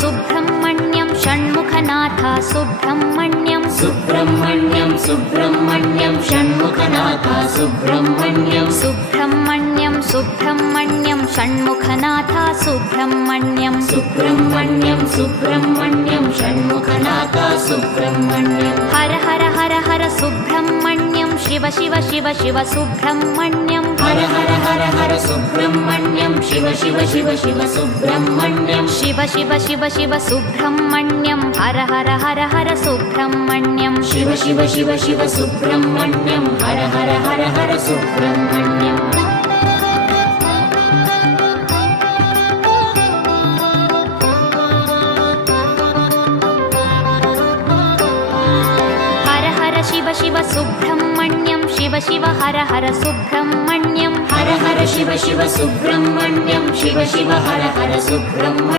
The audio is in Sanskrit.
सुब्रह्मण्यं षण्मुखनाथ सुब्रह्मण्यं सुब्रह्मण्यं सुब्रह्मण्यं षण्मुखनाथ सुब्रह्मण्यं सुब्रह्मण्यं सुब्रह्मण्यं षण्मुखनाथ सुब्रह्मण्यं सुब्रह्मण्यं सुब्रह्मण्यं षण्मुखनाथ सुब्रह्मण्यं हर हर हर हर सुब्रह्मण्यं शिव शिव शिव शिव सुब्रह्मण्यं हर हर हर हर सुब्रह्मण्यं शिव शिव शिव शिव सुब्रह्मण्यं शिव शिव शिव शिव सुब्रह्मण्यं हर हर हर हर सुब्रह्मण्यं शिव शिव शिव शिव सुब्रह्मण्यं हर हर हर हर सुब्रह्मण्यं हर हर शिव शिव सुब्रह्मण्यं शिव शिव हर हर सुब्रह्मण्यं हर हर शिव शिव सुब्रह्मण्यं शिव शिव हर हर सुब्रह्मण्यं